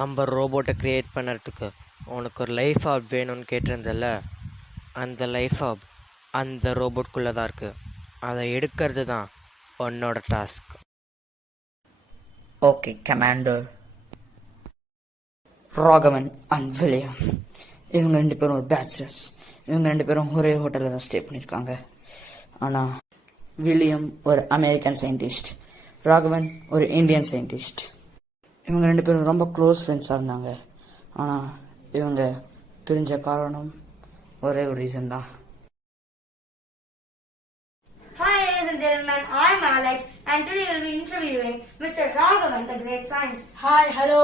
நம்ம ரோபோட்டை க்ரியேட் பண்ணுறதுக்கு உனக்கு ஒரு லைஃப் ஆப் வேணும்னு கேட்டிருந்தல, அந்த லைஃப் ஆப் அந்த ரோபோட்குள்ளே தான் இருக்குது. அதை எடுக்கிறது தான் உன்னோட task. Okay commander. Raghavan and William இவங்க 2 பேரும் ஒரு பேச்சுலர்ஸ். இவங்க 2 பேரும் ஒரே ஹோட்டலில் தான் ஸ்டே பண்ணியிருக்காங்க. ஆனால் வில்லியம் ஒரு அமெரிக்கன் சயின்டிஸ்ட், ராகவன் ஒரு இந்தியன் சயின்டிஸ்ட். இவங்க 2 பேரும் ரொம்ப க்ளோஸ் ஃப்ரெண்ட்ஸாக இருந்தாங்க. ஆனால் இவங்க பிரிஞ்ச காரணம் ஒரே ஒரு ரீசன் தான். Hi ladies and gentlemen, I'm Alex and today we'll be interviewing Mr. Raghavan, the great scientist. Hi, hello.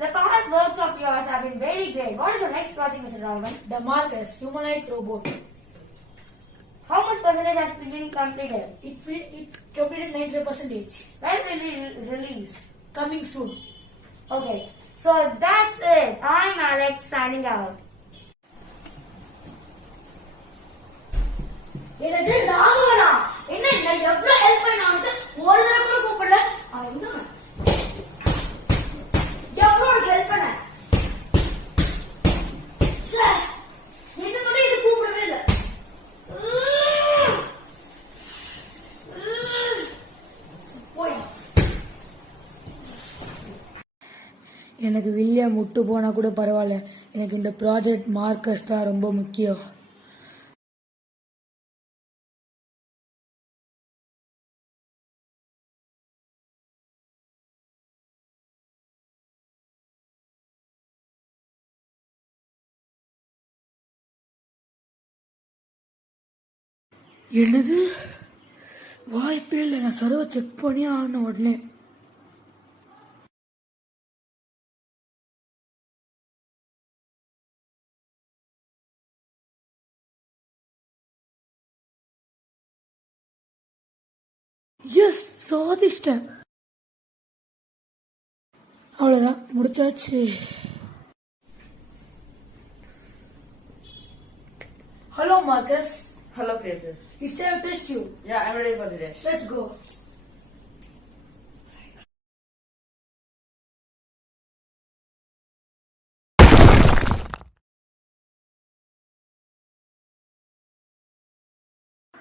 The past works of yours have been very great. What is your next project, Mr. Raghavan? The Marcus humanoid robot. How much percentage has been completed? It completed 95%. When will be released? Coming soon. Okay, so that's it. I'm Alex signing out. என்னது ராகவனா? என்ன நான் எவ்வளவு help பண்ணானது ஒரு தடவை கூட கூப்பிடல. அவன் தான் எவ்வளவு ஹெல்ப் பண்ண. ச்சே, இது கூட இது கூப்பிடவே இல்ல. போய் எனக்கு வில்லியம் விட்டு போனா கூட பரவாயில்ல. எனக்கு இந்த ப்ராஜெக்ட் மார்க்கஸ் தான் ரொம்ப முக்கியம். என்னது? வாய்ப்பே இல்லை. நான் சர்வர் செக் பண்ணி ஆன உடனே எஸ் சாதிச்சிட்டேன். அவ்வளோதான், முடிச்சாச்சு. Hello Marcus. Hello, Creator. It's time to test you. Yeah, I'm ready for the test. Let's go.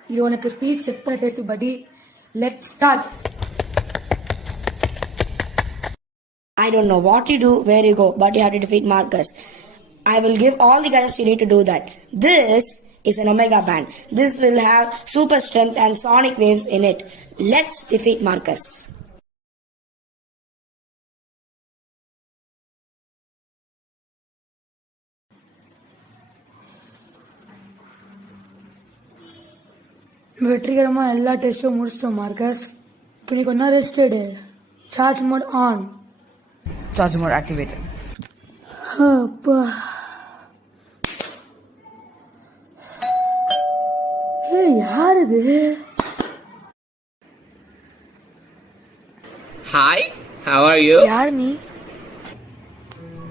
இது உனக்கு ஸ்பீச் செக் பண்ண டெஸ்ட் படி. Let's start. I don't know what you do, where you go, but you have to defeat Marcus. I will give all the gadgets you need to do that. This is an Omega band. This will have super strength and sonic waves in it. Let's defeat Marcus. வெற்றிகரமாக எல்லா டெஸ்ட்டும் முடிச்சிட்டோம் Marcus. இப்போ நீ கொஞ்ச நேரம் rest எடு. Charge mode on. Charge mode activated. அப்பா. யார் இது? Hi, how are you? யார் நீ?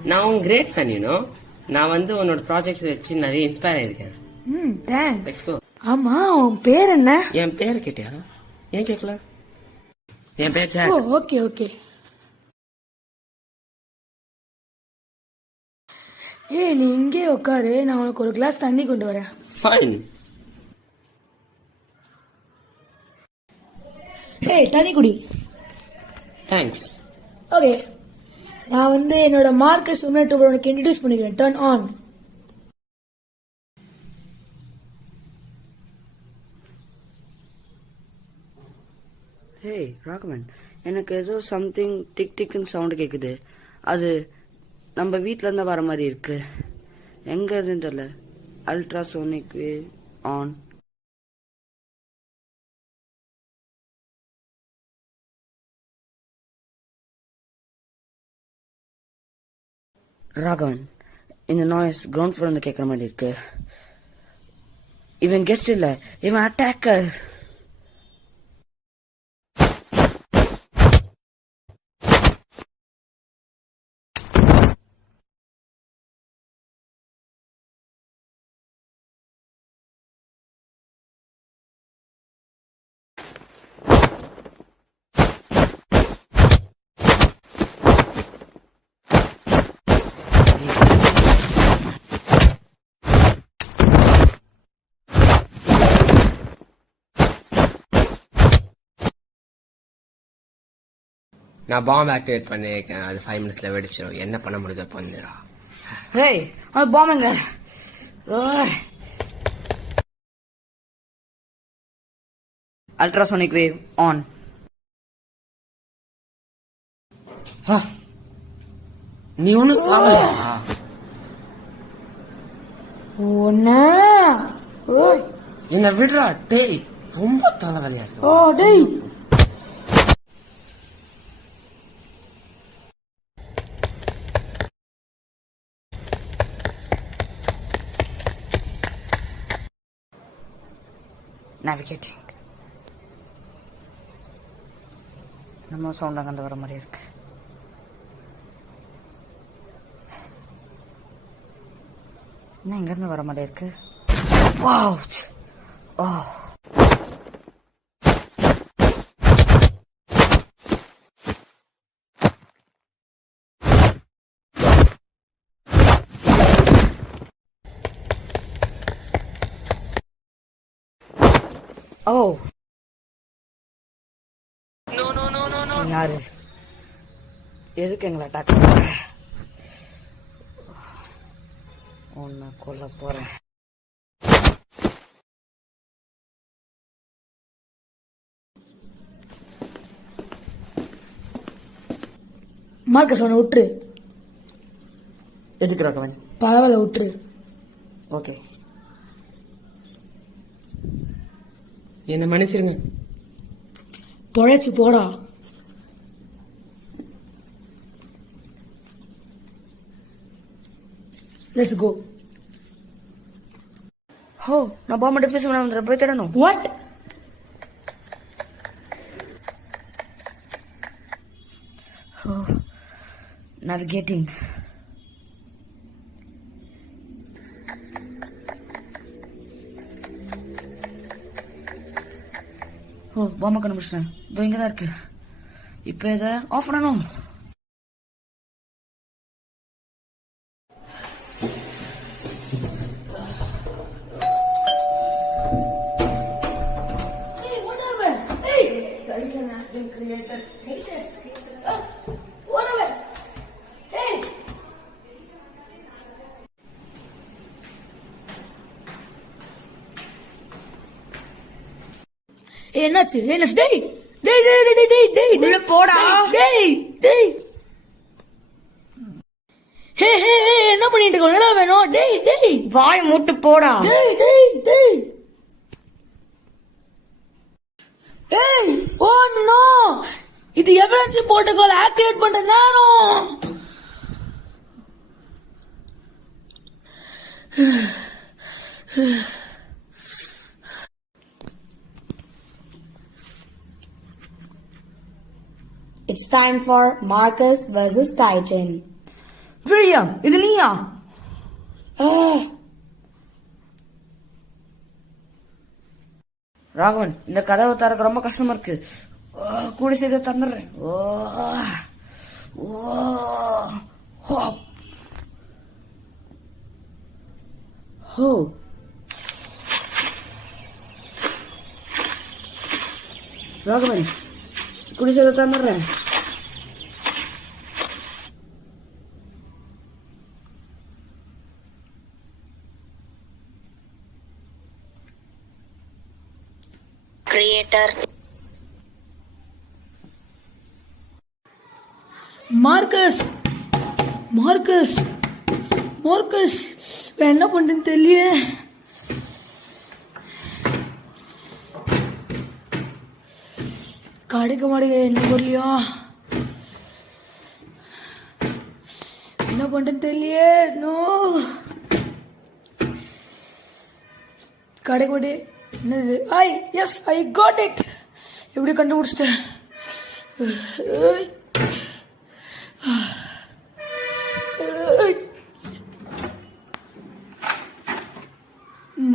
நான் உன் கிரேட் ஃபேன், நான் வந்து உன்னோட ப்ராஜெக்ட்ஸ் வச்சு நிறைய இன்ஸ்பயர் ஆயிருக்கேன். தேங்க்ஸ். Let's go. ஆமா, உன் பேர் என்ன? என் பேரை கேட்டியா? ஏன் கேட்கல? என் பேர் ஜாக். Okay okay. நீ இங்கே உட்காரு, நான் உனக்கு ஒரு கிளாஸ் தண்ணி கொண்டு வரேன். Fine. தண்ணி குடி. Thanks. ஓகே, நான் வந்து என்னோட மார்க்கஸ் உனக்கு இன்ட்ரடியூஸ் பண்ணிக்கிறேன். Turn on. Hey, Raghavan. எனக்கு ஏதோ சம்திங் டிக் டிக்னு சவுண்டு கேட்குது. அது நம்ம வீட்டில் இருந்தால் வர மாதிரி இருக்கு. எங்கே இருக்குன்னு தெரியல. Ultrasonic wave on. ராகவன், இந்த நாய்ஸ் கிரவுண்ட் ஃப்ளோர் வந்து கேட்குற மாதிரி இருக்கு. இவன் கெஸ்ட் இல்லை, இவன் அட்டாக்கர். நான் பாம்பு ஆக்டிவேட் பண்ணிருக்கேன். அது 5 minutesல வெடிச்சிடும். என்ன பண்ண முடியுதோ பண்ணுடா. ஹேய் அது பாம்புங்க. Ultrasonic wave on. நீ ஒன்னும் சாவலையா? ஒன்னா ஓய் என்ன விடுறா டேய், ரொம்ப தலைவலியா இருக்கு. ஓ டேய் நேவிகேட்டிங். நம்ம சவுண்ட் அங்கே வர மாதிரி இருக்கு. என்ன இங்கேருந்து வர மாதிரி இருக்கு? வாவ். ஓ ஓ யாரு எதுக்கு எங்களை அட்டாக் பண்ற? உன்னை கொல்ல போறேன். மார்க்கஸ் அவனை விட்டுரு. எதுக்கு ராகவன்? பரவாயில்ல விட்டுரு. ஓகே என்ன மன்னிச்சிருங்க. பொழைச்சு போடா. Let's go. ஹோ நான் பாம்பு டிஃப்யூஸ் பண்ண வந்துடுறேன். போய் தேடணும். வாட்? நேவிகேட்டிங். ஓ பாம்பை கண்டுபிடிச்சிட்டேன். இதோ இங்கே தான் இருக்கு. இப்போ இதை ஆஃப் பண்ணணும். என்னாச்சு? என்னாச்சு? டேய் டேய் டேய் டேய் டேய் டேய் உள்ள போடா. டேய் டேய் ஹே ஹே ஹே என்ன பண்ணிட்டு இருக்க? என்ன வேணும்? டேய் டேய் வாய் மூட்டு போடா. டேய் டேய் டேய் ஏய் ஓ நோ, இது எமர்ஜென்சி புரோட்டோகால் ஆக்டிவேட் பண்ற நேரம். It's time for Marcus versus Titan. William இது நீயா? ராகவன் இந்த கதவை திறக்க ரொம்ப கஷ்டமா இருக்கு. கூடி சீக்கிரம் திறந்துடுறேன். ஓ ராகவன் கூடி சீக்கிரம் திறந்துடுறேன். Creator. மார்க்கஸ் மார்க்கஸ் மார்க்கஸ் என்ன பண்றேன்னு தெரியல. கிடைக்க மாட்டேங்குது என்ன பொருளியா. என்ன பண்றேன்னு தெரியல. நோ கிடைக்க மாட்டே. என்னது? Yes I got it. எப்படி கண்டுபிடிச்சிட்டேன்.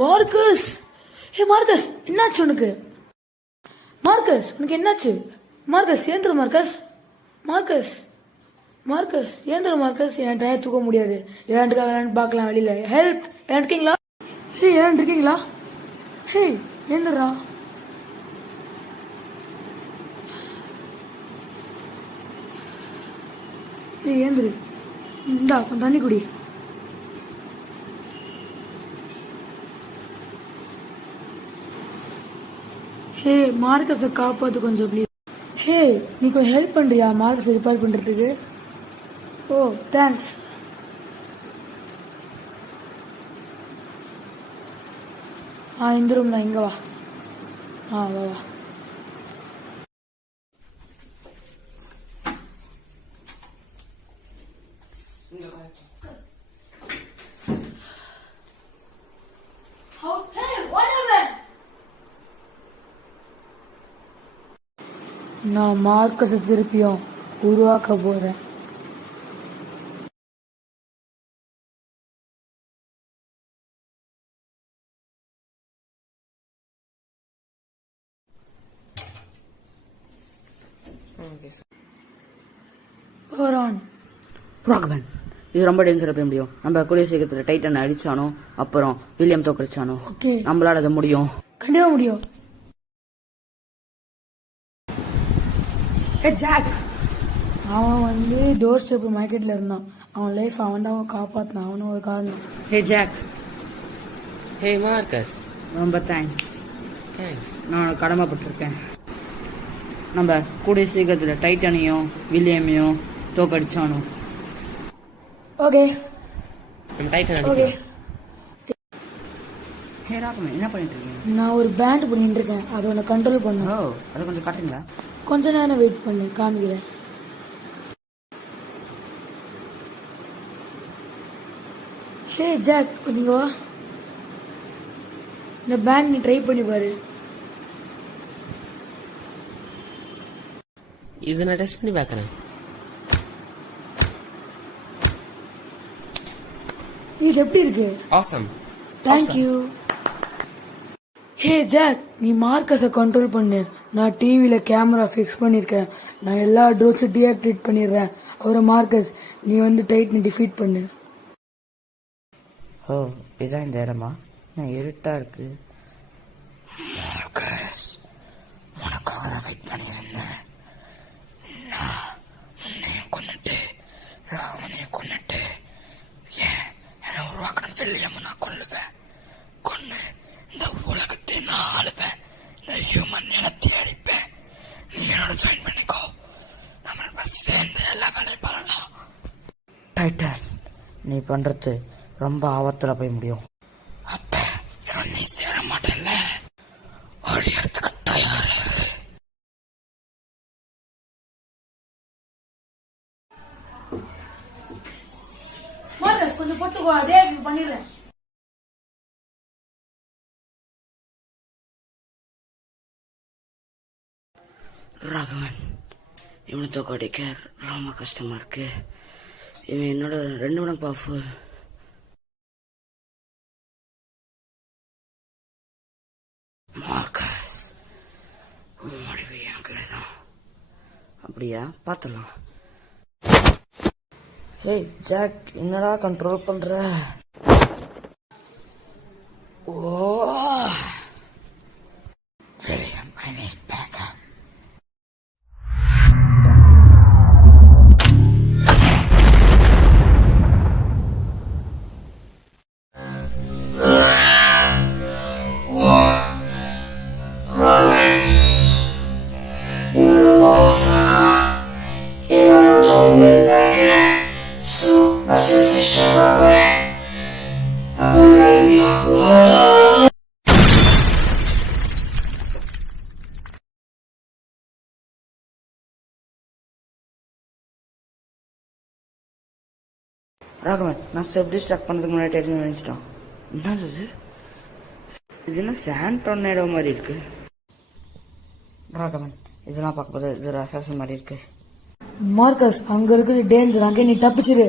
மார்க்கஸ் ஹே மார்க்கஸ் என்னாச்சு உனக்கு? மார்க்கஸ் உனக்கு என்னாச்சு? மார்க்கஸ் ஏந்திர மார்க்கஸ். மார்க்கஸ் மார்க்கஸ் ஏந்திர மார்க்கஸ். என் டயர் தூக்க முடியாது. ஏன்ட்டுக்காக பார்க்கலாம் வெளியில. ஹெல்ப் இருக்கீங்களா? ஹே ஏன் இருக்கீங்களா? ஹே ஏந்திரா. ஏய் ஏந்திரு, இந்தா கொஞ்சம் தண்ணி குடி. ஹே மார்க்கஸை காப்பாற்று கொஞ்சம் ப்ளீஸ். ஹே நீ கொஞ்சம் ஹெல்ப் பண்ணுறியா மார்க்கஸை ரிப்பேர் பண்ணுறதுக்கு? ஓ தேங்க்ஸ். இந்த ரூம் தான், இங்கே வா. வா வா. நான் மார்க்கஸை திருப்பியும் உருவாக்க போறேன். ராகவன், இது ரொம்ப டேஞ்சரா போய் முடியும். நம்ம கூடிய சீக்கிரத்துல டைட்டன் அடிச்சானோ, அப்புறம் வில்லியம் தோக்கடிச்சானோ, ஓகே நம்மளால அது முடியும். கண்டிப்பா முடியும். ஜாக், அவன் வந்து டோர் ஸ்டெப் மார்க்கெட்ல இருந்தான். அவன் லைஃப் அவன் தான் காப்பாத்தினான். அவனும் ஒரு காரணம். ஹே ஜாக், ஹே மார்க்கஸ், ரொம்ப தேங்க்ஸ். தேங்க்ஸ். நான் உனக்கு கடமைப்பட்டிருக்கேன். நம்ம கூடிய சீக்கிரத்துல டைட்டனையும் வில்லியமையும் தோக்கடிச்சானோ. ஓகே நம்ம டைட்டன் ஓகே. அடிக்கலாம். ஹே ராகவன், என்ன பண்ணிட்டு இருக்கீங்க? நான் ஒரு பேண்ட் பண்ணிட்டு இருக்கேன். அதை உன்னை கண்ட்ரோல் பண்ணும். ஓ, அதை கொஞ்சம் காட்டுங்களா? கொஞ்ச நேரம் வெயிட் பண்ணு, காமிக்கிறேன். ஹே ஜாக், கொஞ்சம் இங்க வா. இந்த பேண்ட் நீ ட்ரை பண்ணி பாரு. இது நான் டெஸ்ட் பண்ணி பார்க்கறேன். இது எப்படி இருக்கு? ஆசம். தேங்க்யூ. ஹே ஜாக், நீ மார்க்கஸை கண்ட்ரோல் பண்ணு. நான் டிவியில கேமரா ஃபிக்ஸ் பண்ணிருக்கேன். நான் எல்லா ட்ரோஸும் டீஆக்டிவேட் பண்ணிடுறேன். அப்புறம் மார்க்கஸ், நீ வந்து டைட்னை டிஃபீட் பண்ணு. ஓ, இதான் இந்த இடமா? நான் இருட்டா இருக்கு. மார்க்கஸ், உனக்காக தான் வெயிட் பண்ணியிருந்தேன். நான் உன்னையும் கொன்னுட்டு ராவனையும் கொன்னுட்டு என்னை உருவாக்கணும் வில்லியம் நான் கொல்லுவேன். கொன்னு இந்த உலகத்தை நான் ஆளுவேன். இந்த ஹியூமன் இனத்தை அடிப்பேன். நீ என்னோட ஜாயின் பண்ணிக்கோ. நம்ம சேர்ந்து எல்லா வேலையும் பண்ணலாம். டைட்டன், நீ பண்றது ரொம்ப ஆபத்துல போய் முடியும். அப்ப நீ சேர மாட்டேல்ல, ஒழியறதுக்கு தயாரு. மார்க்கஸ் கொஞ்சம் பொறுத்துக்கோ, டீஆக்டிவேட் பண்ணிடுறேன். ராகவன், இவனை தோக்கடிக்க ரொம்ப கஷ்டமா இருக்கு. இவன் என்னோட 2 மடங்கு பவர்ஃபுல். மார்க்கஸ், உன் முடிவு என் கிடையாது. அப்படியா, பார்த்துலாம். ஹே ஜாக், என்னடா கண்ட்ரோல் பண்ற? ஓ William, I need backup. Raghavan, நான் செல்ஃப் டிஸ்ட்ராக்ட் பண்ணதுக்கு முன்னாடி எதுவும் நினைச்சிட்டான். என்னது இது? என்ன சாண்ட் டொர்னேடோ மாதிரி இருக்கு. ராகவன், இதெல்லாம் பார்க்கும்போது இது ஒரு அசாசன் மாதிரி இருக்கு. மார்க்கஸ், அங்க இருக்குது டேஞ்சர். அங்கே நீ தப்பிச்சிரு.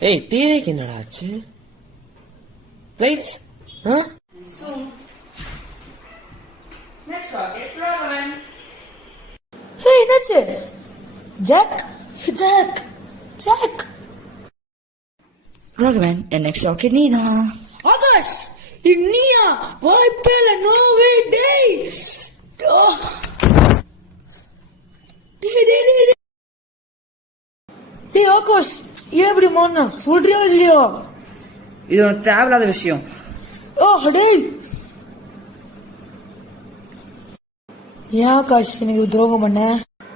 ஏய் டிவிக்கு என்னடா ஆச்சு? லைட்ஸ் ஹே என்னாச்சு? ஜாக் ஜாக் ஜாக் ராகவன் என் நெக்ஸ்ட் ராக்கெட் நீதான். ஆகாஷ் நீயா? வாய்ப்பே இல்ல. No way. டேய் டேய் ஆகாஷ் ஏன் இப்படி மாறின? சொல்றியா இல்லையா? இது உனக்கு தேவையில்லாத விஷயம். ஓ டேய் ஏன் ஆகாஷ் எனக்கு துரோகம் பண்ண?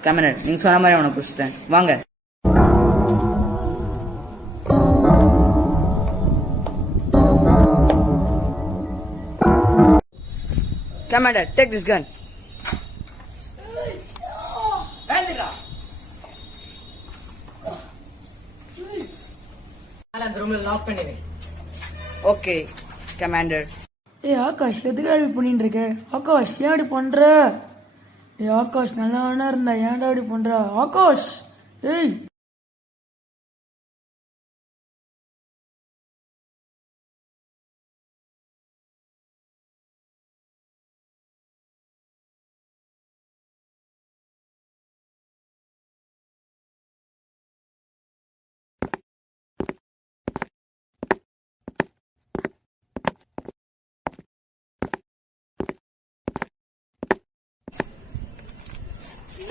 கேமரா நீங்க சொன்ன மாதிரி அவனை பிடிச்சிட்டேன். வாங்க. Commander, take this gun. அந்த ரூம்ல லாக் பண்ணிடு. Okay, Commander. ஏய் ஆகாஷ் எதுக்கு அப்படி பண்ணிட்டு இருக்க? ஆகாஷ் ஏன் அப்படி பண்ற? ஏய் ஆகாஷ் நல்லவனா இருந்தா ஏன்டா அப்படி பண்ற? ஆகாஷ் ஏய்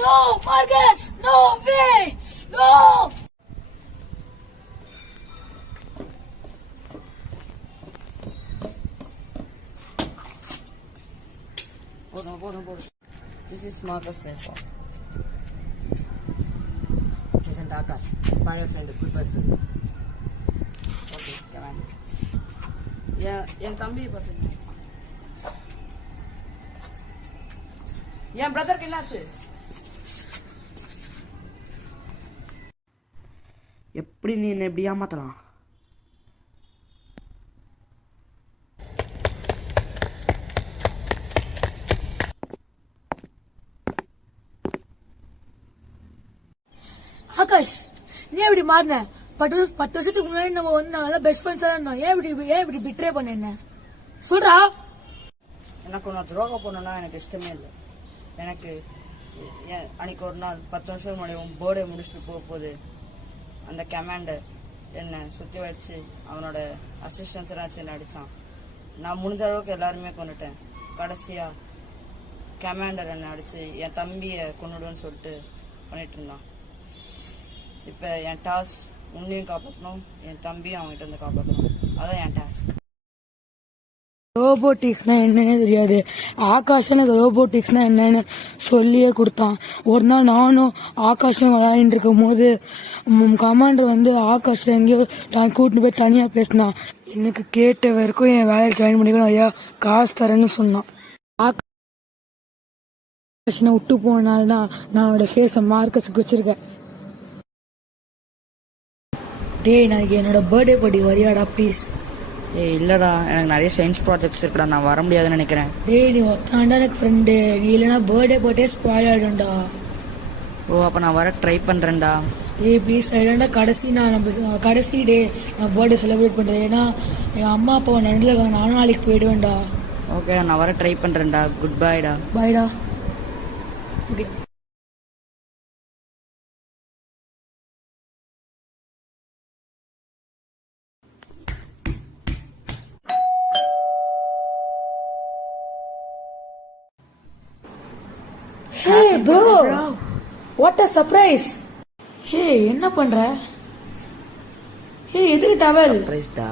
No, Marcus! No way! No! போதும். This is Marcus Nelson. Isn't Akash? Fire friend, good person. Okay, Commander. என் தம்பி பார்த்தீங்க. என் பிரதருக்கு என்னாச்சு? எப்படி நீ என்ன எப்படி ஏமாத்தலாம்? ஆகாஷ் நீ எப்படி மாறின? 10 வருஷத்துக்கு முன்னாடி நம்ம வந்து நாங்கெல்லாம் பெஸ்ட் ஃப்ரெண்ட்ஸா இருந்தோம். ஏன் இப்படி பிட்ரே பண்ண? என்ன சொல்றா? எனக்கு ஒன்று துரோகம் பண்ணணும்னா எனக்கு இஷ்டமே இல்லை. எனக்கு அன்னைக்கு ஒரு நாள் 10 வருஷம் முன்னாடி உன் பர்த்டே முடிச்சுட்டு போகும்போது அந்த கமாண்டர் என்னை சுற்றி வச்சு அவனோட அசிஸ்டன்ஸ் வச்சு என்னை அடித்தான். நான் முடிஞ்ச அளவுக்கு எல்லாருமே கொண்டுட்டேன். கடைசியாக கமாண்டர் என்னை அடித்து என் தம்பியை கொண்டுடுன்னு சொல்லிட்டு பண்ணிட்டு இருந்தான். இப்போ என் டாஸ்க் உன்னையும் காப்பாற்றணும், என் தம்பியும் அவங்ககிட்ட இருந்து காப்பாற்றணும். அதான் என் டாஸ்க். ரோபோட்டிக்ஸ்னா என்னன்னு தெரியாது. ஆகாஷ் எனக்கு ரோபோட்டிக்ஸ்னா என்னன்னு சொல்லியே கொடுத்தான். ஒரு நாள் நானும் ஆகாஷும் விளையாடிட்டு இருக்கும் போது கமாண்டர் வந்து ஆகாஷ் எங்கேயோ நான் கூட்டிட்டு போய் தனியா பேசினான். எனக்கு கேட்ட வரைக்கும் என் வேலையை ஜாயின் பண்ணிக்கணும், ஐயா காசு தரேன்னு சொன்னான். ஆகாஷ் விட்டு போனால்தான் நான் அவனோட ஃபேஸை மார்க்கஸுக்கு வச்சிருக்கேன். டேய் நாளைக்கு என்னோட பர்த்டே பார்ட்டி வரியாடா ப்ளீஸ்? ஏய் இல்லடா, எனக்கு நிறைய சயின்ஸ் ப்ராஜெக்ட்ஸ் இருக்குடா, நான் வர முடியாதுன்னு நினைக்கிறேன். டேய் நீ ஒத்தாண்டா எனக்கு ஃப்ரெண்டு, நீ இல்லைன்னா பர்த்டே ஸ்பாயில் ஆயிடும்டா. ஓ அப்ப நான் வர ட்ரை பண்றேன்டா. ஏய் ப்ளீஸ் இல்லைண்டா கடைசி டே நான் பர்த்டே செலிப்ரேட் பண்றேன். ஏன்னா என் அம்மா அப்பாவை நடுவில் இருக்காங்க, நானும் நாளைக்கு போயிடுவேன்டா. ஓகே நான் வர ட்ரை பண்றேன்டா. குட் பைடா. பாய்டா. Okay Hey bro, what a surprise. Hey என்ன பண்ற? Hey எதுக்கு டவல்? சர்ப்ரைஸ் டா.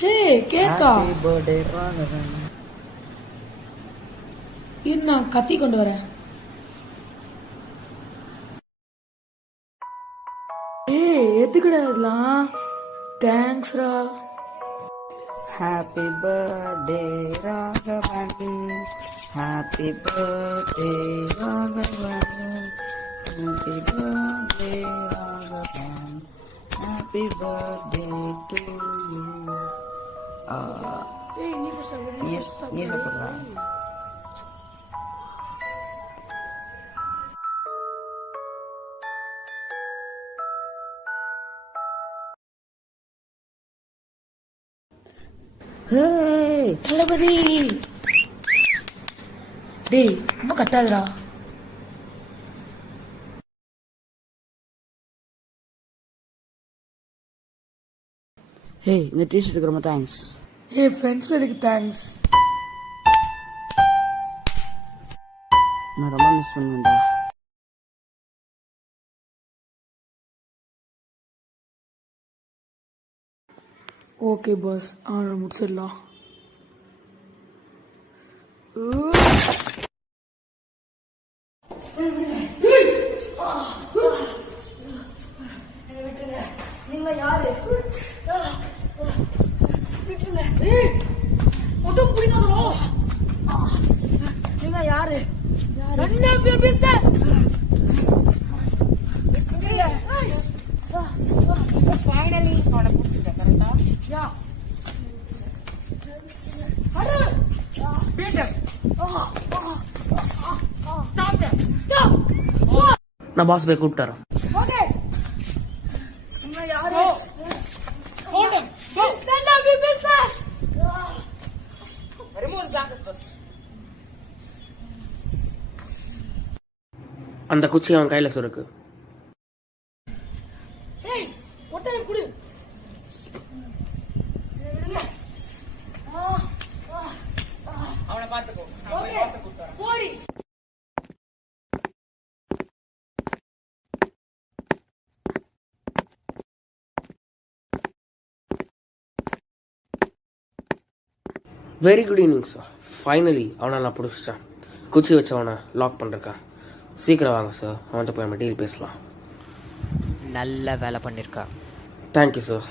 Hey கேக்கா. Happy birthday Raghavan. இன்ன கத்தி கொண்டு வரேன். Hey எதுக்குடா இதெல்லாம்? Thanks ரா. Happy birthday Raghavan, happy birthday Raghavan, happy birthday Raghavan, happy birthday to you. Hey நீ ஃபர்ஸ்ட் நீ சாப்பிடுறா. தளபதி டேய் ரொம்ப கத்தாதுடா. ஹே, இந்த டிஷர்ட்டுக்கு ரொம்ப தேங்க்ஸ். ஃப்ரெண்ட்ஸ்ல இதுக்கு தேங்க்ஸ். நான் ரொம்ப மிஸ் பண்ணுவேன்டா. ஓகே பாஸ், முடிச்சிடலாம். நீங்க யாரு? மட்டும் புரியாதோ? நீங்க யாரு? None of your business. Finally, அவனை புடிச்சிட்டேன் கரெக்ட்டா? யா. அட. பீட்டர். Stop them. Stop. நான் பாஸ் போய் கூப்பிட்டு வரேன். Okay. நீங்க யாரு? Hold him. None of your business. Remove his glasses first. அந்த குச்சி அவன் கையில சொருக்கு. ஏய், ஒட்டனை குடு. அவனை பாத்துக்கோ. போடி. Very good evening sir. Finally அவனை நான் பிடிச்சிட்டேன். குச்சி வச்சு அவனை லாக் பண்ணிருக்கேன். சீக்கிரம் வாங்க சார், அவன்கிட்ட போய் நம்ம டீல் பேசலாம். நல்ல வேலை பண்ணியிருக்கா. Thank you sir.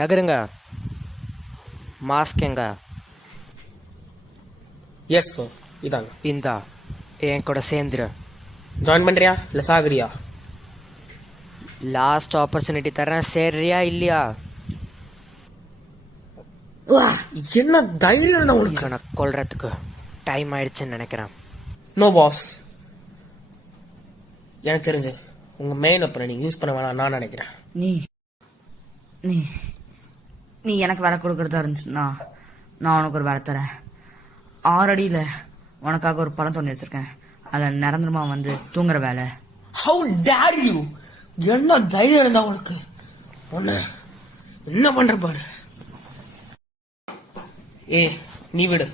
நகருங்க. மாஸ்க் எங்க? எஸ் சார், இதாங்க. இந்தா என் கூட சேர்ந்துரு. ஜாயின் பண்றியா இல்லை சாகுறியா? லாஸ்ட் ஆப்பர்ச்சுனிட்டி தரேன், சேர்றியா இல்லையா? என்ன தைரியம் உனக்கு? இவனை கொல்றதுக்கு டைம் ஆயிடுச்சுன்னு நினைக்கிறேன். நோ பாஸ், எனக்கு தெரிஞ்சு உங்க மெயின் அப்புறம் நீங்க யூஸ் பண்ண வேணாம் நான் நினைக்கிறேன். நீ நீ நீ எனக்கு வேலை கொடுக்கறதா இருந்துச்சுன்னா நான் உனக்கு ஒரு வேலை தரேன். 6 அடியில உனக்காக ஒரு பழம் தோண்டி வச்சிருக்கேன். அதில் நிரந்தரமா வந்து தூங்குற வேலை. How dare you! என்ன தைரியம் இருந்தா உனக்கு? ஒண்ணு என்ன பண்ற பாரு. ஏ நீ விடு,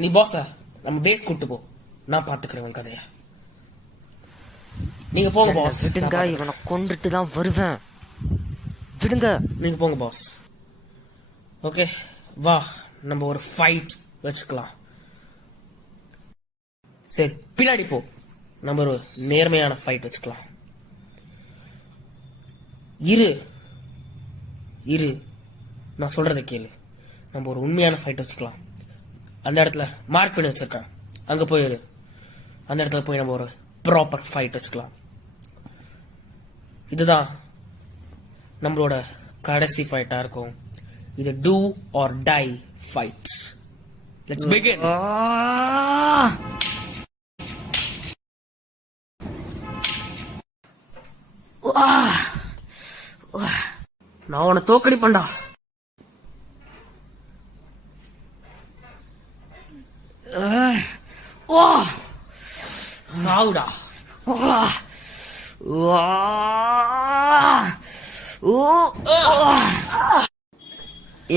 நீ பாஸ நம்ம பேஸ் கூட்டு போ, நான் பாத்துக்கிறேன் கதைய. நீங்க போங்க பாஸ். விடுங்க, இவனை கொண்டுட்டு தான் வருவேன். விடுங்க. நீங்க போங்க பாஸ். ஓகே வா, நம்ம ஒரு ஃபைட் வச்சுக்கலாம். சரி பின்னாடி போ, நம்ம ஒரு நேர்மையான ஃபைட் வச்சுக்கலாம். இரு இரு, நான் சொல்றதை கேளு. நம்ம ஒரு உண்மையான ஃபைட் வச்சுக்கலாம். அந்த இடத்துல மார்க் பண்ணி வச்சிருக்கேன், அங்க போயிரு. அந்த இடத்துல போய் நம்ம ஒரு ப்ராப்பர் ஃபைட் வச்சுக்கலாம். இதுதான் நம்மளோட கடைசி ஃபைட்டா இருக்கும். இது do or die fight. Let's begin. நான் உன்னை தோக்கடிப்பேன்டா. சாவுடா.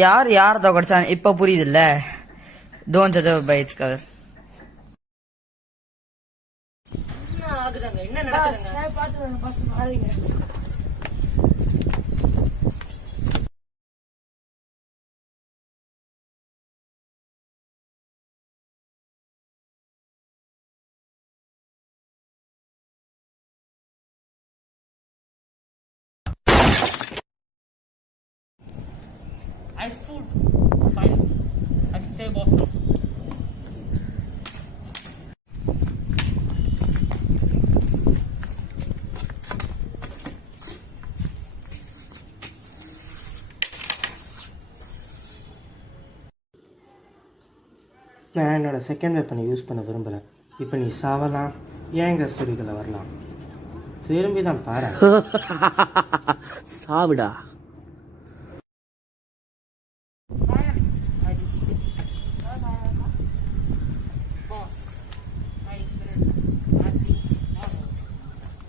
யார் யார் தோக்கடிச்சான் இப்ப புரியுது இல்ல? Don't judge by its colour. என்ன நடக்குதுங்க? I food fine. I should say boss. நான் என்னோட செகண்ட் வெப்பனை யூஸ் பண்ண விரும்புகிறேன். இப்போ நீ சாவலாம், ஏன் கஸ்டடிகளை வரலாம். திரும்பி தான் பாரு. சாவுடா.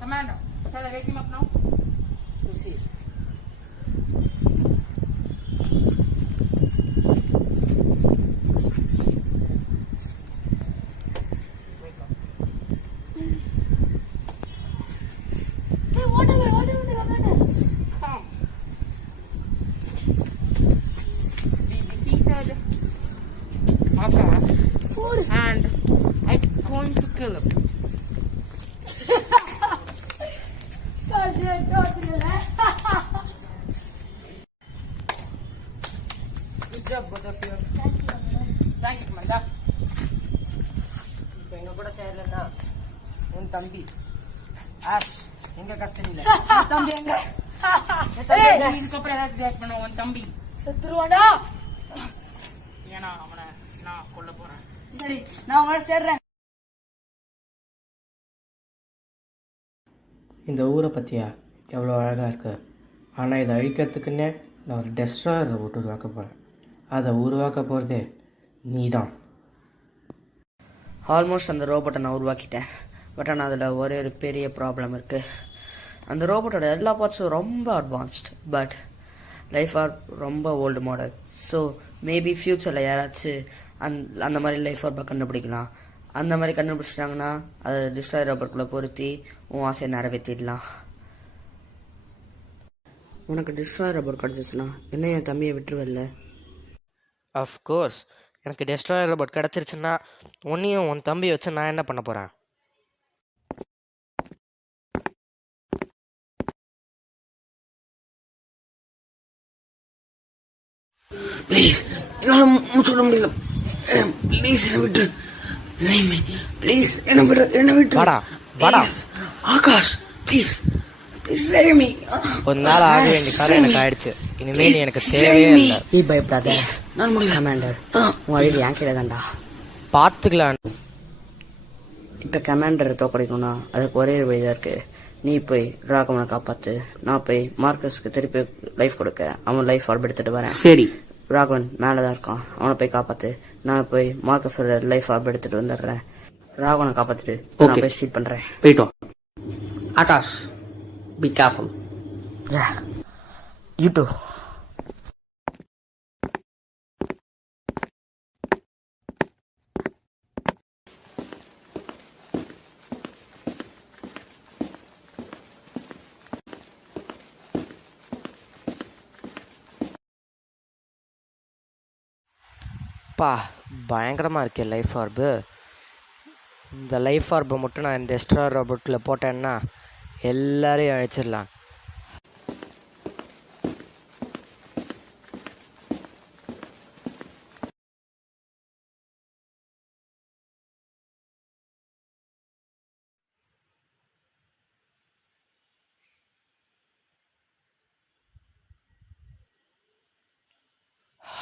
Commander, shall I wake him up now? Proceed. Hey, whatever, Commander. Come. We defeated Akash and I'm going to kill him. Good job, both of you. Thank you, Commander. இப்போ எங்க கூட சேரலன்னா உன் தம்பி ஆஷ் எங்க கஸ்டடியில். தம்பி எங்க? இதுக்கப்புறம் ஏதாவது ரியாக்ட் பண்ண உன் தம்பி செத்துருவாடா. ஏன்னா அவனை நான் கொல்ல போறேன். சரி, நான் உங்களோட சேர்றேன். இந்த ஊரை பற்றியா எவ்வளோ அழகாக இருக்கு. ஆனால் இதை அழிக்கிறதுக்குன்னே நான் ஒரு டெஸ்ட்ராயர் ரோபோட் உருவாக்க போகிறேன். அதை உருவாக்க போகிறதே நீ தான். ஆல்மோஸ்ட் அந்த ரோபோட்டை நான் உருவாக்கிட்டேன். பட் ஆனால் அதில் ஒரே ஒரு பெரிய ப்ராப்ளம் இருக்குது. அந்த ரோபோட்டோட எல்லா பார்ட்ஸும் ரொம்ப அட்வான்ஸ்ட், பட் லைஃப் ஆர் ரொம்ப ஓல்டு மாடல். ஸோ மேபி ஃப்யூச்சரில் யாராச்சும் அந்த மாதிரி லைஃப் ஆர்பை கண்டுபிடிக்கலாம். அந்த மாதிரி கண்டுபிடிச்சிட்டாங்கன்னா அதை டிஸ்ட்ராயர் ரோபோட்குள்ளே பொருத்தி உன் ஆசையை நிறைவேற்றிடலாம். உனக்கு டிஸ்ட்ராயர் ரோபோட் கிடச்சிச்சுன்னா என்ன என் தம்பியை விட்டுருவில்ல? அஃப்கோர்ஸ், எனக்கு டெஸ்ட்ராயர் ரோபோட் கிடச்சிருச்சுன்னா உன்னையும் உன் தம்பி வச்சு நான் என்ன பண்ண போகிறேன்? ப்ளீஸ், என்னால் சொல்ல முடியல. ப்ளீஸ் என்ன விட்டு. ப்ளீஸ் என்ன விட்டு. வாடா வாடா. Akash please please save me. ஒரு நாள் ஆக வேண்டிய காலம் எனக்கு ஆயிடுச்சு. இனிமேல் நீ எனக்கு தேவையே இல்லை. நீ பயப்படாத. நான் முடியல. கமாண்டர், உன் அழிவு என் கீழே தான்டா. பார்த்துக்கலாம். இப்போ கமாண்டரை தோக்கடிக்கணும்னா அதுக்கு ஒரே ஒரு வழிதான் இருக்கு. நீ போய் ராகவனை காப்பாத்து, நான் போய் மார்க்கஸ்க்கு திருப்பி லைஃப் கொடுக்க அவன் லைஃப் ஆர்ப் எடுத்துட்டு வரேன். சரி. ராகவன் மேலதான் இருக்கான், அவனை போய் காப்பாத்து. நான் போய் மார்க்கஸோட லைஃப் ஆர்ப் எடுத்துட்டு வந்துடுறேன். ராகவனை காப்பாத்திட்டு நான் போய் ஷீட் பண்றேன். போயிட்டோம். Akash, be careful. You too. பா, பயங்கரமாக இருக்கே லைஃப் ஆர்பு. இந்த லைஃப் ஆர்பை மட்டும் நான் டெஸ்ட்ராயர் ரோபோட்டில் போட்டேன்னா எல்லாரையும் அழிச்சிடலாம்.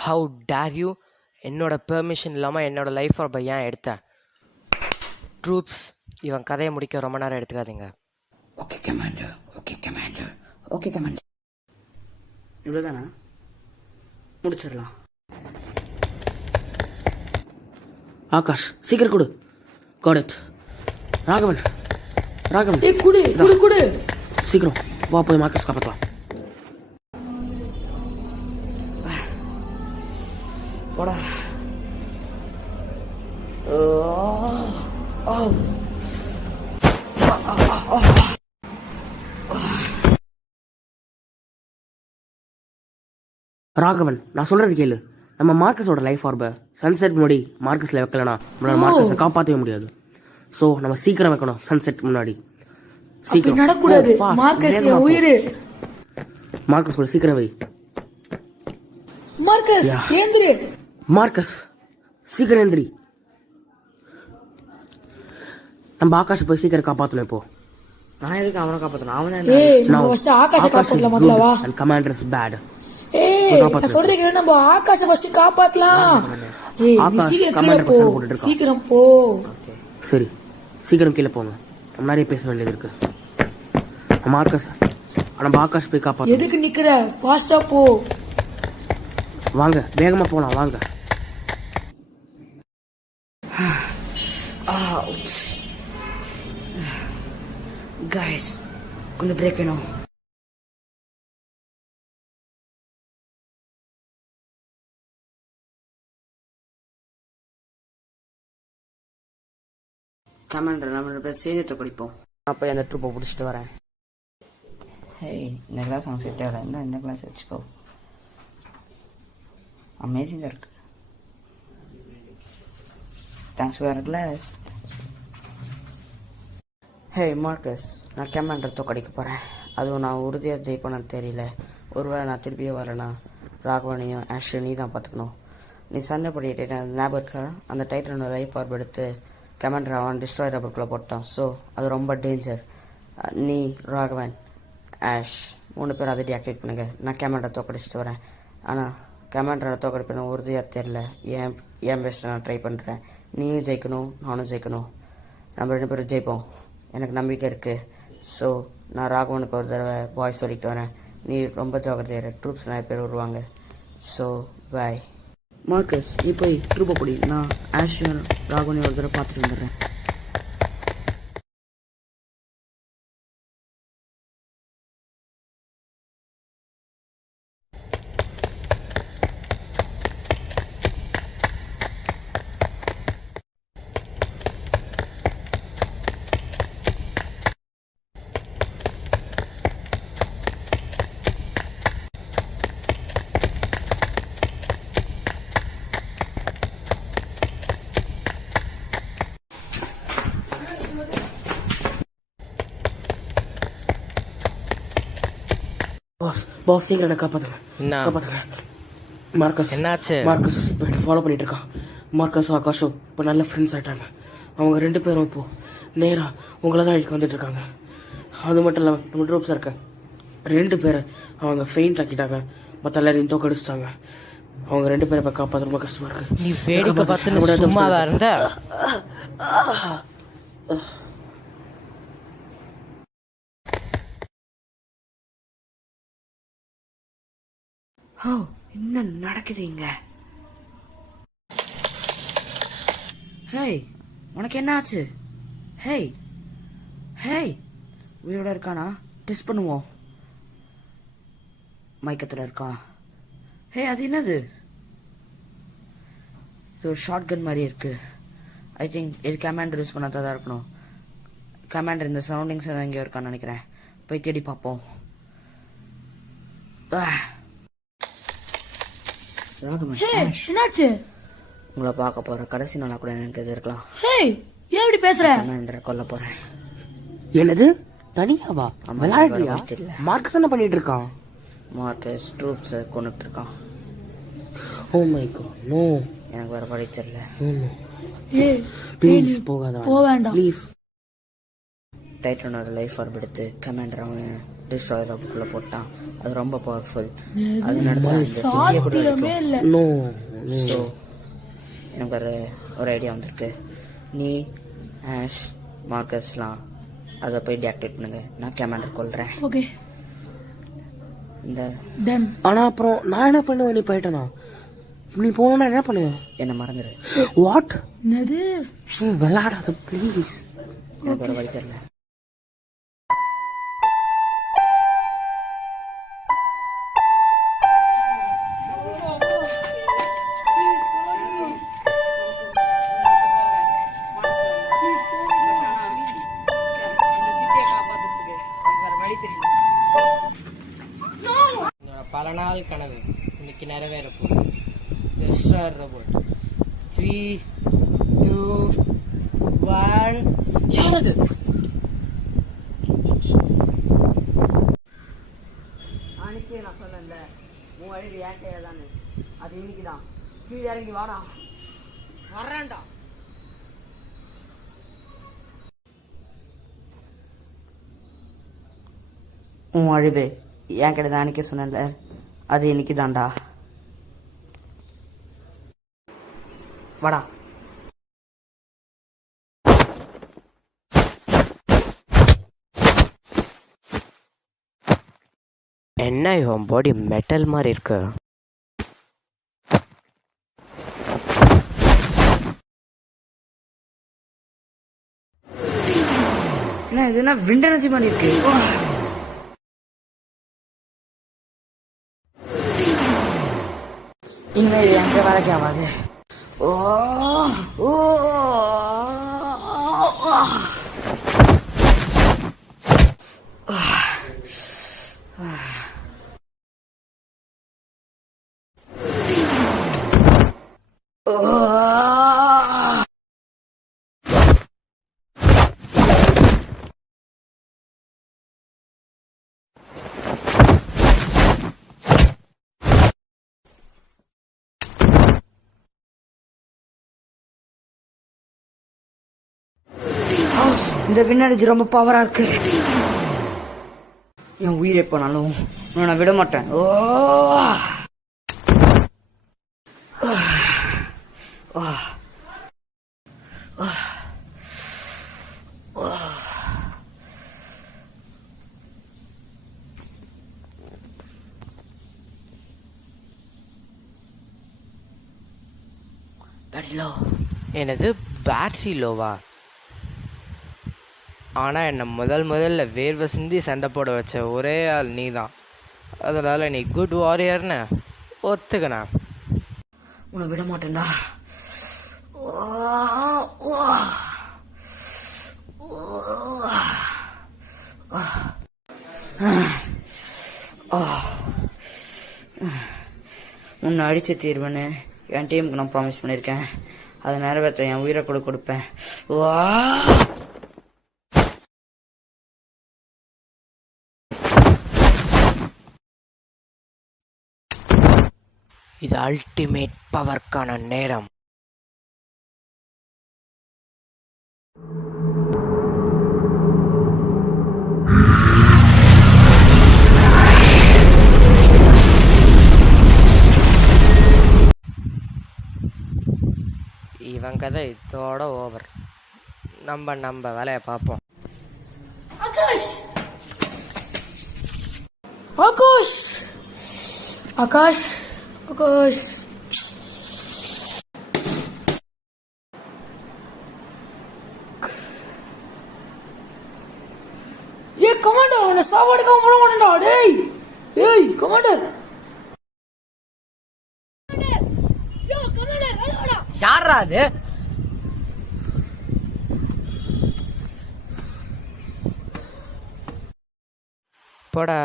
How dare you! என்னோட பெர்மிஷன் இல்லாமல் என்னோட லைஃப் ஆர்பை ஏன் எடுத்தேன்? ட்ரூப்ஸ், இவன் கதையை முடிக்க ரொம்ப நேரம் எடுத்துக்காதீங்க. Okay commander, okay commander, okay commander. இவ்வளோதானா? முடிச்சிடலாம். ஆகாஷ் சீக்கிரம் கொடு. Got it. ராகவன், ராகவன் ஏய், குடு குடு குடு. சீக்கிரம் வா, போய் மார்க்கஸ் காப்பாற்றலாம். போடா. ராகவன், நான் சொல்றது கேளு. நம்ம மார்க்கஸோட லைஃப் ஆர்பை சன்செட் முன்னாடி மார்க்கஸ்ல வைக்கலனா நம்மளால மார்க்கஸை காப்பாற்றவே முடியாது. ஸோ நம்ம சீக்கிரம் வைக்கணும், சன்செட் முன்னாடி. அப்படி நடக்கூடாது. மார்க்கஸ் என் உயிர். மார்க்கஸ் கூட சீக்கிரம் வை. மார்க்கஸ் ஏந்திரு. மார்க்கஸ் சீக்கிரம் எந்திரி. நம்ம ஆகாஷ் போய் சீக்கிரம் காப்பாற்றணும். இப்போ நான் எதுக்கு அவனை காப்பாற்றணும்? அவனை ஏய், நம்ம first ஆகாஷை காப்பாத்தலாம் முதல்லவா. and commander is bad. ஏய், நான் சொல்றேன் கேளு, நம்ம ஆகாஷை ஃபர்ஸ்ட் காப்பாத்தலாம். ஏய், நீ ஆகாஷ் சீக்கிரம் கீழே commander போ. பசங்க போட்டுட்டு இருக்கான். சீக்கிரம் போ. சரி, சீக்கிரம் கீழே போங்க. நம்ம நிறைய பேச வேண்டியது இருக்கு. மார்க்கஸ் நம்ம ஆகாஷ் போய் காப்பாத்து. எதுக்கு நிக்கிற? ஃபாஸ்டா போ. வாங்க வேகமா போலாம் வாங்க. Ouch. Guys, கொஞ்சம் பிரேக் வேணும். கமாண்டர் நம்ம ரெண்டு பேர் சீரியத்தை குடிப்போம். நான் போய் அந்த ட்ரூப்பை பிடிச்சிட்டு வரேன். ஹேய், இந்த கிளாஸ் அவங்க செட்டே வர. இந்த கிளாஸ் வச்சுக்கோ. அமேசிங்காக இருக்கு. Thanks for your glass. Hey Marcus, நான் கமாண்டர் தோக்கடிக்க போகிறேன். அதுவும் நான் உறுதியாக ஜெயிப்பேன்னு தெரியல. ஒருவேளை நான் திருப்பியே வரேன்னா ராகவனையும் ஆஷையும் நீ தான் பார்த்துக்கணும். நீ சண்டை பண்ணிட்டு ஞாபகம் இருக்கா? அந்த டைட்டனோட லைஃப் ஃபார்ம் எடுத்து கமாண்டர் அவன் டிஸ்ட்ராயர் ரப்பருக்குள்ளே போட்டான். ஸோ அது ரொம்ப டேஞ்சர். நீ ராகவன் ஆஷ் 3 பேர் அதை டீஆக்டிவேட் பண்ணுங்க. நான் கமாண்டரை தோக்கடிச்சிட்டு வரேன். ஆனால் கமாண்டரை தோக்கடிப்பேன்னு உறுதியாக தெரில. ஏன் பெஸ்ட்டை நான் ட்ரை பண்ணுறேன். நீயும் ஜெயிக்கணும், நானும் ஜெயிக்கணும். நம்ம 2 பேரும் ஜெயிப்போம். எனக்கு நம்பிக்கை இருக்குது. ஸோ நான் ராகவனுக்கு ஒரு தடவை பாய் சொல்லிட்டு வரேன். நீ ரொம்ப ஜாகிரதையாரு. ட்ரூப்ஸ் நிறைய பேர் வருவாங்க. So bye. மார்க்கஸ், நீ போய் ட்ரூப்பை பிடி. நான் ஆஷியன் ராகவனையும் ஒரு தடவை பார்த்துட்டு வந்துடுறேன். பாஸ் சீக்கிரம் காப்பாத்துங்க. என்ன காப்பாத்துங்க. மார்க்கஸ் என்னாச்சு? மார்க்கஸ் இப்போ ஃபாலோ பண்ணிட்டு இருக்கான். மார்க்கஸ் ஆகாஷும் இப்போ நல்ல ஃப்ரெண்ட்ஸ் ஆயிட்டாங்க. அவங்க 2 பேரும் இப்போ நேரா உங்களை தான் இழுக்க வந்துட்டு இருக்காங்க. அது மட்டும் இல்லாமல் நம்ம ட்ரூப்ஸ் இருக்க 2 பேரை அவங்க ஃபெயிண்ட் ஆக்கிட்டாங்க. மற்ற எல்லாரையும் தோக்கடிச்சிட்டாங்க. அவங்க 2 பேரை இப்போ காப்பாற்ற ரொம்ப கஷ்டமா இருக்கு. நீ வேடிக்கை பார்த்து சும்மாவா இருந்த? ஓ, என்ன நடக்குது இங்க? ஹேய், உனக்கு என்ன ஆச்சு? ஹேய் ஹேய், உயிரோட இருக்கானா? டெஸ்ட் பண்ணுவோம். மயக்கத்தில் இருக்கான். ஹே, அது என்னது? இது ஒரு ஷார்ட் கன் மாதிரி இருக்கு. ஐ திங்க் இது கமாண்டர் யூஸ் பண்ணாதான் தான் இருக்கணும். கமாண்டர் இந்த சரௌண்டிங்ஸ் தான் எங்கேயோ இருக்கான்னு நினைக்கிறேன். போய் தேடி பார்ப்போம். என்னாச்சு? உங்களை பார்க்க போற கடைசி நாளா கூட எனக்கு இது இருக்கலாம். ஹேய், ஏன் இப்படி பேசுற? கமாண்டரை கொல்ல போறேன். என்னது? தனியாவா? விளையாடுறியா? மார்க்கஸ் என்ன பண்ணிட்டு இருக்கான்? மார்க்கஸ் ட்ரூப்ஸை கொண்டுட்டு இருக்கான். Oh my God, no. எனக்கு வேற வழி தெரியல. ஏய், ப்ளீஸ் போகாத. போ வேண்டாம். ப்ளீஸ். டைட்டனோட லைஃப் ஃபார்ம் எடுத்து கமாண்டர் அவன் டிஸ்ட்ராயர் ரப்பருக்குள்ள போட்டான். அது ரொம்ப பவர்ஃபுல். அது நடந்தா இந்த சிட்டியை கூட சாத்தியமே இல்ல. நோ. ஸோ எனக்கு ஒரு ஐடியா வந்திருக்கு. நீ ஆஷ் மார்க்கஸ்லாம் அதை போய் டீஆக்டிவேட் பண்ணுங்க. நான் கமாண்டர் கொல்றேன். ஓகே, இந்த டன். ஆனா அப்புறம் நான் என்ன பண்ணுவேன்? நீ போயிட்டனா? நீ போனா என்ன பண்ணுவேன்? என்ன மறந்துடு. வாட்? என்னது? விளையாடாத ப்ளீஸ். எனக்கு ஒரு வழி தெரியல. பல நாள் கனவு இன்னைக்கு நிறைவேற போகுது. Destroyer robot 3, 2, 1. யாரது? அன்னைக்கே நான் சொன்னேன்ல, உன் வழி ஏன் கையாதானு. அது இன்னைக்குதான். கீழே இறங்கி வாடா. வரேன்டா. உன் அழிவு என் கிட்ட தான் அன்னைக்கே சொன்னேன்ல, அது இன்னைக்கு தான்டா. வாடா. என்ன இவன் பாடி மெட்டல் மாதிரி இருக்கு. என்ன இதுனா விண்ட் எனர்ஜி மாதிரி இருக்கு. இனிமே இது என்கிட்ட வேலைக்கு ஆகாது. இந்த விண்ட் எனர்ஜி ரொம்ப பவரா இருக்கு. என் உயிரை போனாலும் நான் விட மாட்டேன். எனது பேட்டரி லோவா? ஆனால் என்னை முதல்ல வேர்வை சிந்தி சண்டை போட வச்ச ஒரே ஆள் நீ தான். அதனால் நீ குட் வாரியர்னு ஒத்துக்கண்ணா. உன்னை விட மாட்டேன்டா. உன்னை அடிச்சு தீர்வேன்னு என் டீமுக்கு நான் ப்ராமிஸ் பண்ணியிருக்கேன். அதை நிறைவேற்ற என் உயிரை கூட கொடுப்பேன். இது அல்டிமேட் பவர்க்கான நேரம். இவன் கதை இதோட ஓவர். நம்ம வேலையை பார்ப்போம். ஆகாஷ் ஆகாஷ் ஆகாஷ் ஆகாஷ் ஏ கமாண்டர், உன்னை சாப்பாடுக்காக விட மாட்டேன்டா. டேய் ஏய் கமாண்டர், யாரா அது? போடா.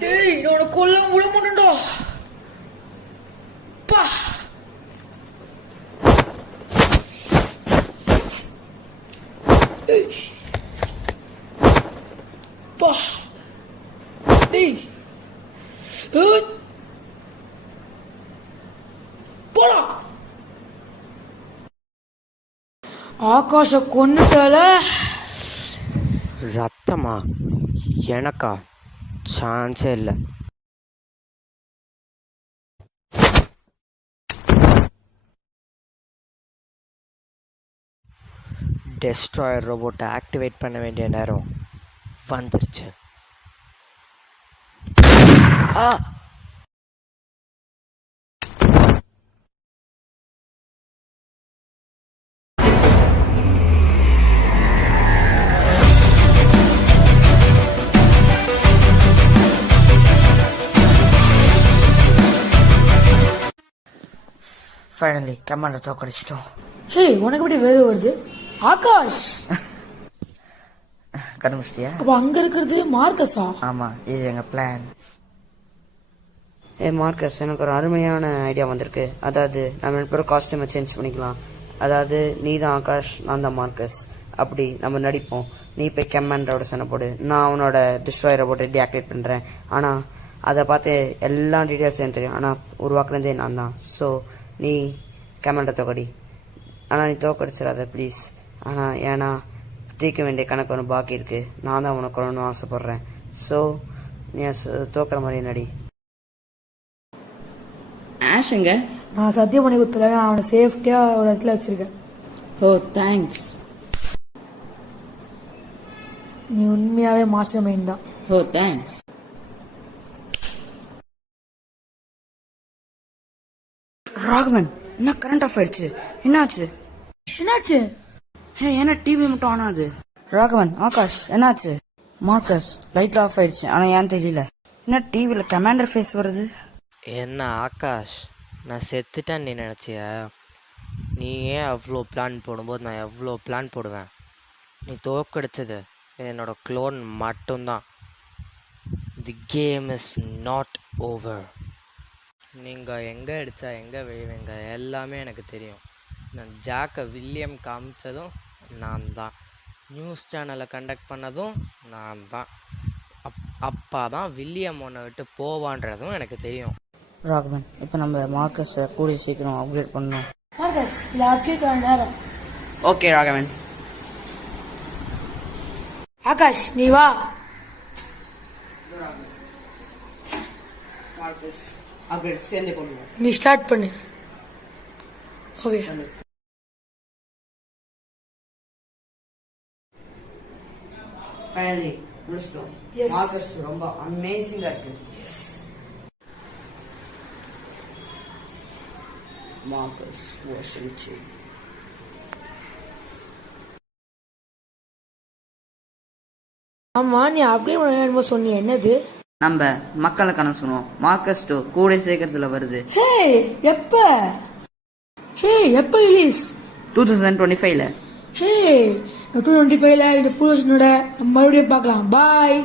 டேய் நான் உன்னை கொல்ல விட மாட்டேன்டா. பா பா டேய் போடா. ஆகாஷ கொன்னுட்டால. ரத்தமா? எனக்கா? சான்ஸே இல்லை. டெஸ்ட்ராயர் ரோபோட்டை ஆக்டிவேட் பண்ண வேண்டிய நேரம் வந்துருச்சு. Finally commander தோக்கடிச்சிட்டோம். ஹே உனக்கு எப்படி வேறு வருது ஆகாஷ்? கண்டுபிடிச்சிட்டியா? அப்ப அங்க இருக்கிறது மார்க்கஸா? ஆமா, இது எங்க பிளான். மார்க்கஸ், எனக்கு ஒரு அருமையான ஐடியா வந்திருக்கு. அதாவது நம்ம 2 பேரும் காஸ்டியூமை சேஞ்ச் பண்ணிக்கலாம். அதாவது நீ தான் ஆகாஷ், நான் தான் மார்க்கஸ். அப்படி நம்ம நடிப்போம். நீ போய் கமாண்டரோட சண்டை போடு, நான் அவனோட டிஸ்ட்ராயரை போட்டு டீஆக்டிவேட் பண்றேன். ஆனா அதை பார்த்து எல்லா டீட்டெயில்ஸும் எனக்கு தெரியும். ஆனா உருவாக்குனதே நான் தான். ஸோ நீ கமாண்டர் தோக்கடி. ஆனா நீ தோக்கடிச்சிடாத ப்ளீஸ். ஆனா ஏன்னா தீர்க்க வேண்டிய கணக்கு ஒன்று பாக்கி இருக்கு. நான் தான் உனக்கு கொள்ளணும்னு ஆசைப்படுறேன். ஸோ நீ தோக்குற மாதிரி நடி. ஆஷுங்க நான் சத்தியம் பண்ணி கொடுத்துல நான் அவனை சேஃப்டியாக ஒரு இடத்துல வச்சிருக்கேன். ஓ தேங்க்ஸ். நீ உண்மையாகவே மாஸ்டர் மைண்ட் தான். ஓ தேங்க்ஸ். ராகவன், என்ன கரண்ட் ஆஃப் ஆயிடுச்சு? என்னாச்சு? என்னாச்சு? என்ன டிவி மட்டும் ஆன் ஆகுது? ராகவன், ஆகாஷ், என்னாச்சு? மார்க்கஸ், லைட் ஆஃப் ஆயிடுச்சு. ஆனா ஏன் தெரியல. என்ன டிவில கமாண்டர் ஃபேஸ் வருது? என்ன ஆகாஷ், நான் செத்துட்டேன்னு நீ நினச்சியா? நீ ஏன் அவ்வளோ பிளான் போடும்போது நான் எவ்வளோ பிளான் போடுவேன்? நீ தோக்கடிச்சது என்னோட க்ளோன் மட்டும்தான். The game is not over. நீங்கள் எங்கே அடித்தா எங்கே விழுவீங்க எல்லாமே எனக்கு தெரியும். நான் ஜாக்கை வில்லியம் காமிச்சதும் நான் தான். நியூஸ் சேனலை கண்டக்ட் பண்ணதும் நான் தான். அப்பா தான் வில்லியம் ஒன்றை விட்டு போவான்றதும் எனக்கு தெரியும். ராகவன், இப்போ நம்ம மார்க்கஸை கூடிய சீக்கிரம் அப்கிரேட் பண்ணணும். மார்க்கஸ், இல்லை அப்டேட் ஆன நேரம். ஓகே ராகவன். ஆகாஷ், நீ வா. மார்க்கஸ் அப்கிரேட் சேர்ந்து பண்ணுவோம். நீ ஸ்டார்ட் பண்ணு. ஓகே. ஃபைனலி முடிச்சிட்டோம். Yes. மார்க்கஸ் ரொம்ப அமேசிங்கா இருக்கு. Marcus version 2. ஆமா, நீ அப்படியே என்னமோ சொன்னீங்க, என்னது? நம்ம மக்களை கணக்கு சொல்லுவோம். மார்க்கஸ் 2 கூட சேர்க்கறதுல வருது. ஹே, எப்ப? ஹே, எப்ப ரிலீஸ்? 2025ல. ஹே, 2025ல இந்த புது வருஷனோட மறுபடியும் பார்க்கலாம். பாய்.